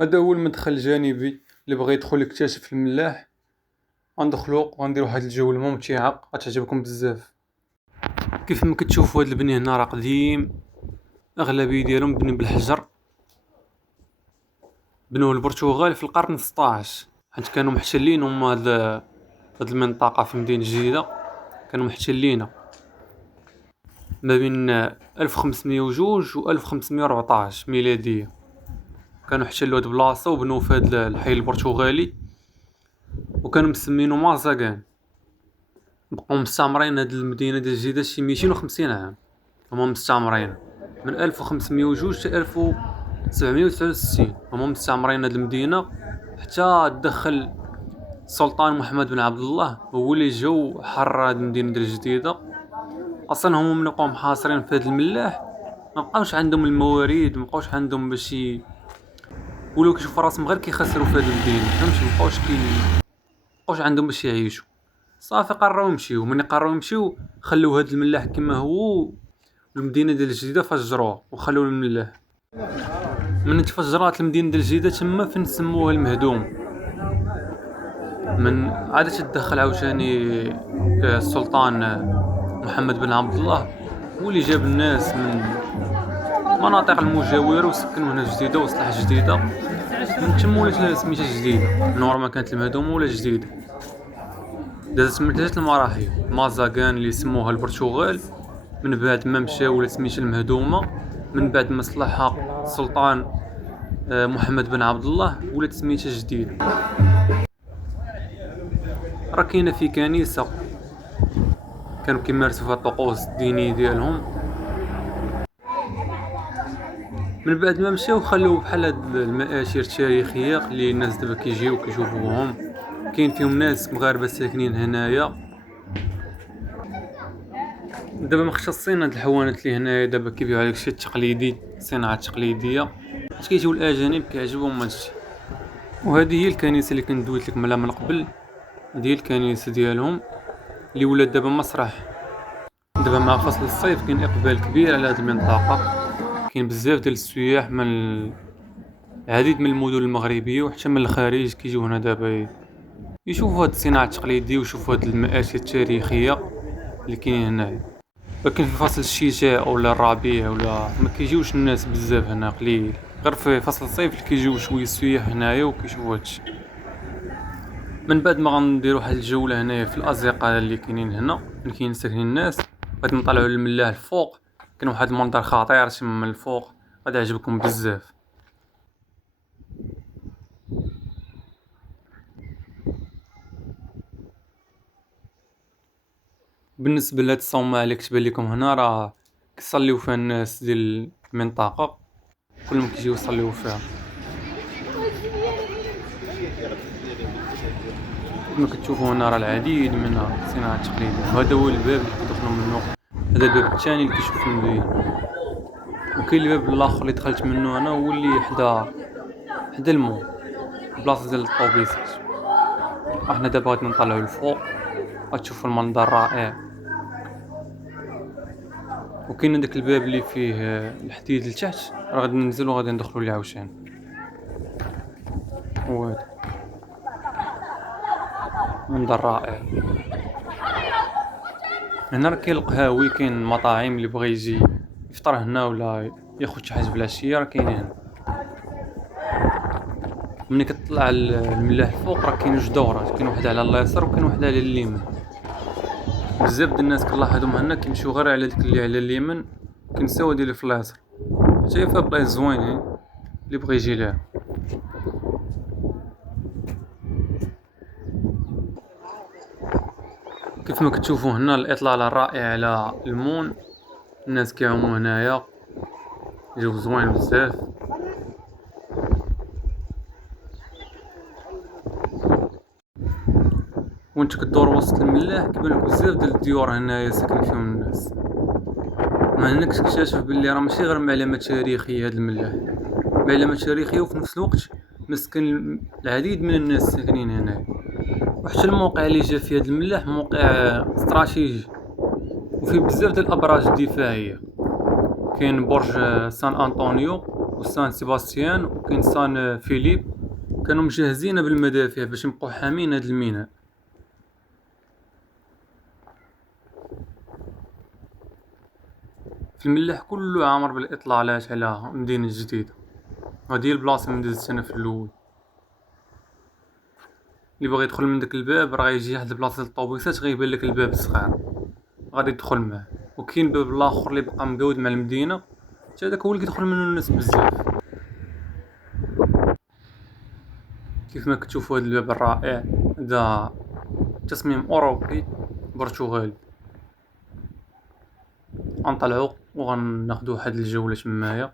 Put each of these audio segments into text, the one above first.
هذا هو المدخل الجانبي اللي بغى يدخل يكتشف الملاح. غندخلو وغنديرو واحد الجولة ممتعة غتعجبكم بزاف. كيف ما كتشوفوا هاد البني هنا راه قديم، اغلبية ديالو مبني بالحجر. بنوه البرتغال في القرن 16 حيت كانوا محتلين هما هاد المنطقة في مدينة جديدة. كانوا محتلينها ما بين 1502 و 1514 ميلادية. كانوا احتلوا هاد البلاصة وبنوا في هاد الحي البرتغالي وكانوا مسمينو مازاغان. بقاو مستعمرين هاد المدينة ديال جديدة شي 250 عام. هما مستعمرين من 1502 حتى 1769 هما مستعمرين هاد المدينة حتى تدخل السلطان محمد بن عبد الله هو اللي جاو حرر هاد المدينة ديال الجديدة. اصلا هما من بقاو محاصرين في هاد الملاح ما بقاوش عندهم الموارد، ما بقاوش عندهم باش ولاو كيشوفوا راسهم غير كيخسروا في هاد المدينة، فهمتي؟ مبقاوش عندهم باش يعيشوا. صافي قرروا يمشيو. من قرروا يمشيو خلوا هاد الملاح كما هو، المدينة ديال الجديدة فجروه وخلوا الملاح. من تفجرات المدينة ديال الجديدة تما فين سموها المهدوم. من عاد تدخل عاوتاني السلطان محمد بن عبد الله هو اللي جاب الناس من المناطق المجاورة وسكنوا هنا جديدة وصلاح جديدة. من تما ولات سميتها جديدة، نورمال كانت المهدومة ولا جديدة. دازت من ثلاثة المراحل: مازاغان اللي سموها البرتغال، من بعد ما مشى ولات سميتها المهدومة، من بعد ما صلحها السلطان محمد بن عبد الله ولات سميتها جديدة. راه كاينه في كنيسة كانوا كيمارسوا فيها الطقوس الدينية ديالهم. من بعد ما مشاو خلوه بحال هاد المآثر التاريخية اللي الناس دابا كيجيو كيشوفوهم. كاين فيهم ناس مغاربة ساكنين هنايا. دابا مختصين هاد الحوانت اللي هنايا دابا كيبيعوا عليك الشيء التقليدي، الصناعة التقليدية، حيت كيجيو الأجانب كيعجبهم هادشي. وهذه هي الكنيسة اللي كنت دويت لكم عليها من قبل. هذه هي الكنيسة ديالهم اللي ولات دابا مسرح. دابا مع فصل الصيف كاين اقبال كبير على هذه المنطقه. كاين بزاف ديال السياح من العديد من المدن المغربيه وحتى من الخارج كيجيو هنا دابا يشوفوا هذه الصناعه التقليديه ويشوفوا هذه المآثر التاريخيه اللي كاينين هنا. لكن في فصل الشتاء ولا الربيع ولا ما كيجيوش الناس بزاف هنا، قليل. غير في فصل الصيف اللي كيجيو شويه السياح هنايا وكيشوفوا هادشي. من بعد ما غنديروا واحد الجوله هنايا في الازقه اللي كاينين هنا فين كاين ساكنين الناس، غادي نطلعوا للملاح الفوق. كاين واحد المنظر خطير تما من الفوق غادي يعجبكم بزاف. بالنسبه لهاد الصومعه اللي كتبان لكم هنا راه كيصليو فيها الناس ديال المنطقه، كلهم كيجيو يصليو فيها. كما كتشوفوا هنا راه العديد من الصناعه التقليديه. وهذا هو الباب اللي كتدخلوا منه. هذا الباب الثاني اللي كيشوف المدينه. وكاين الباب الاخر اللي دخلت منه انا هو اللي حدا المول، بلاصه ديال الطوبيسات. احنا دابا غادي نطلعوا للفوق غتشوفوا المنظر رائع. وكاين داك الباب اللي فيه الحديد لتحت، راه غادي ننزلوا وغادي ندخلوا ليه عاوتاني. وهذا منظر رائع. هنا راه كاين القهاوي، كاين المطاعم اللي بغى يجي يفطر هنا ولا ياخذ شي حاجه في العشيه راه كاينين هنا. ملي كتطلع الملاح الفوق راه كاين جوج دورات، كاين واحد على اليسار وكاين واحد على اليمين. بزاف ديال الناس كنلاحظهم هنا كيمشيو غير على ديك اللي على اليمين، كينساو ديال في اليسار. حتى هي فيها بلايص زوينين اللي بغى يجي ليها. كيف ما كتشوفوا هنا الاطلالة الرائعة على المون. الناس كيعوموا هنايا، جو زوين بزاف. وانت كدور وسط الملاح كيبان لك بزاف ديال الديور هنايا ساكن فيهم الناس. ما هنا كتكتشف باللي راه ماشي غير معلمة تاريخية هاد الملاح، معلمة تاريخية وفي نفس الوقت مسكن العديد من الناس ساكنين هنايا. وحتى الموقع اللي جا فيه هاد الملاح موقع استراتيجي وفيه بزاف ديال الابراج الدفاعية. كاين برج سان انطونيو وسان سيباستيان وكاين سان فيليب، كانوا مجهزين بالمدافع باش يبقاو حامين هاد الميناء. في الملاح كله عامر بالاطلالات على مدينة جديدة. هادي هي البلاصة من دزت انا في الاول. اللي بغى يدخل من داك الباب راه يجي واحد البلاصة الطوبيسات غيبان لك الباب صغير غادي تدخل معاه. وكاين باب الاخر اللي بقى مقود مع المدينة، حتى هداك هو اللي كيدخل منه الناس بزاف. كيف ما كتشوفوا هاد الباب الرائع، هذا تصميم اوروبي برتغالي. غنطلعو وغناخدو واحد الجولة تمايا.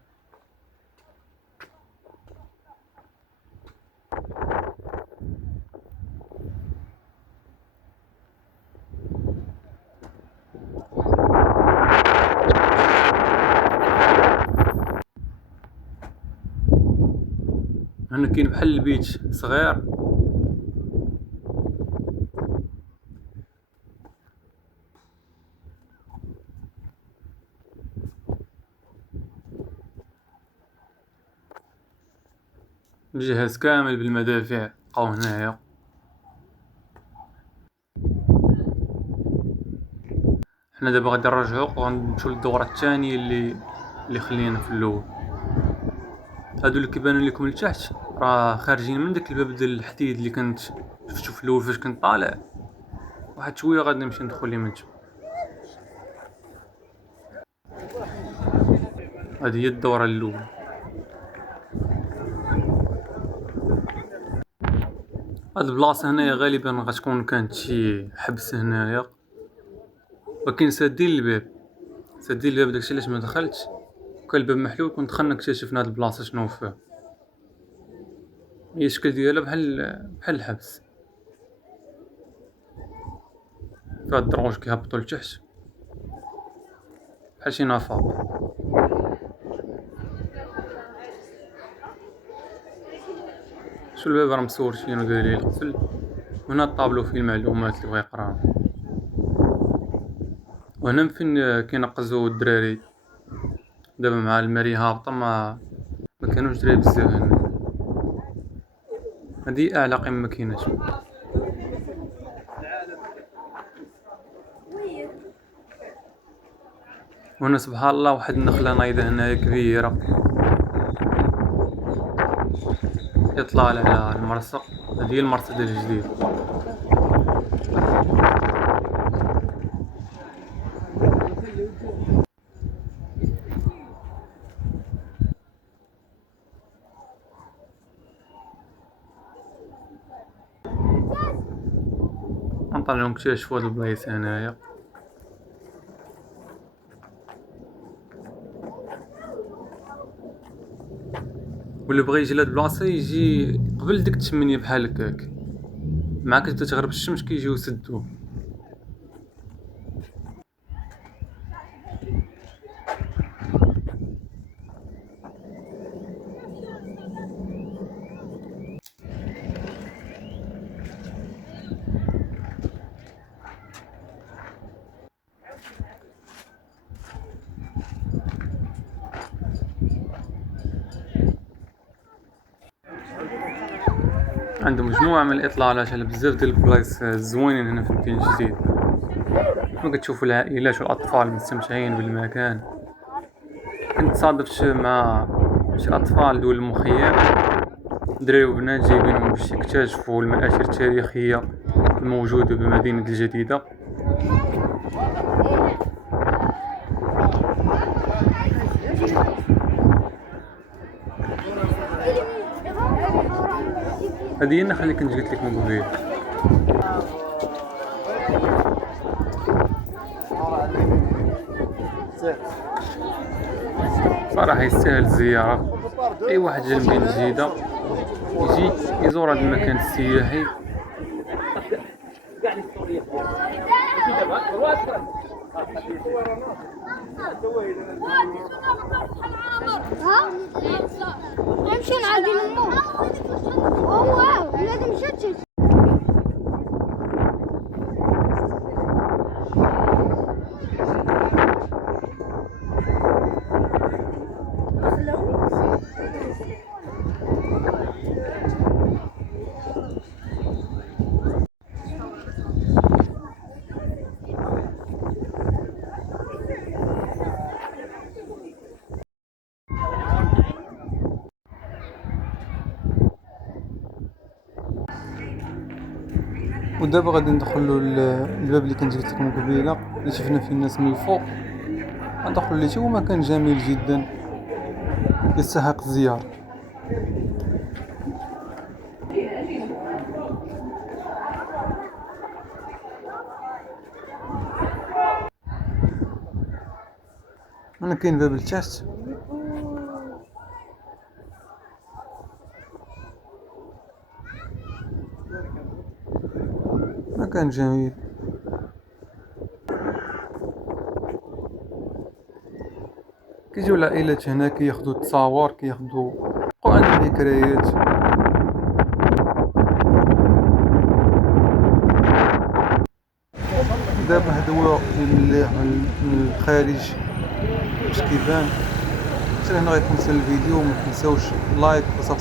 هنا كاين بحال البيت صغير، مجهز كامل بالمدافع بقاو هنايا. حنا دابا غادي نرجعو وغنمشيو للدورة الثانية اللي خلينا في الاول. هادو اللي كيبانو لكم لتحت راه خارجين من داك الباب ديال الحديد اللي كنت شفتو في الاول فاش كنت طالع. واحد شويه غادي نمشي ندخل ليه من تما. هادي هي الدورة الاولى. هاد البلاصة هنايا غالبا غتكون كانت شي حبس هنايا، ولكن سادين الباب داكشي علاش ما دخلتش. كان الباب محلول كون دخلنا اكتشفنا هاد البلاصة شنو فيها. هي الشكل ديالها بحال الحبس، فيها الدروج كيهبطو لتحت بحال شي نفق. شو الباب راه مصور شي دايرين القفل، وهنا الطابلو فيه المعلومات اللي بغا يقراها. وهنا فين كينقزو الدراري دابا مع الماري هابطة ما كانوش دراري بزاف هنا. هادي اعلى قمة كاينة تما. وهنا سبحان الله واحد النخلة نايضة هنايا كبيرة يطلع على المرصق. هادي هي المرصد الجديد. غنطلعو نكتشفو هاد البلايص هنايا. واللي بغى يجي لهاد البلاصة يجي قبل ديك 8 بحال هكاك، مع كتبدا تغرب الشمس كيجيو يسدوه. عنده مجموعة من الإطلالات على بزاف ديال البلايص زوينين هنا في المدينة الجديدة. كما كتشوفوا العائلات والأطفال مستمتعين بالمكان. كنت صادفت مع شي أطفال دول المخيم، دراري وبنات جايبينهم باش يكتشفوا المآثر التاريخية الموجودة بمدينة الجديدة. هذه هي النخلة اللي كنت قلت لك من قبيل. صراحة يستاهل الزيارة. أي واحد جا لمدينة جديدة يجي يزور هذا المكان السياحي. نمشي نعدي للمو. واو لازم نشتت. ودابا غادي ندخلو الباب اللي كنت قلت لكم قبيله اللي شفنا فيه الناس من الفوق. غندخلو ليه، هو مكان جميل جدا يستحق الزياره. هنا كاين باب لتحت، مكان جميل. كيجيو العائلات هنا كياخدو التصاور، كياخدو عندهم ذكريات. دابا هذا هو من الخارج باش كيبان. حتى هنا غيكون الفيديو، ما تنساوش لايك وسبسكرايب.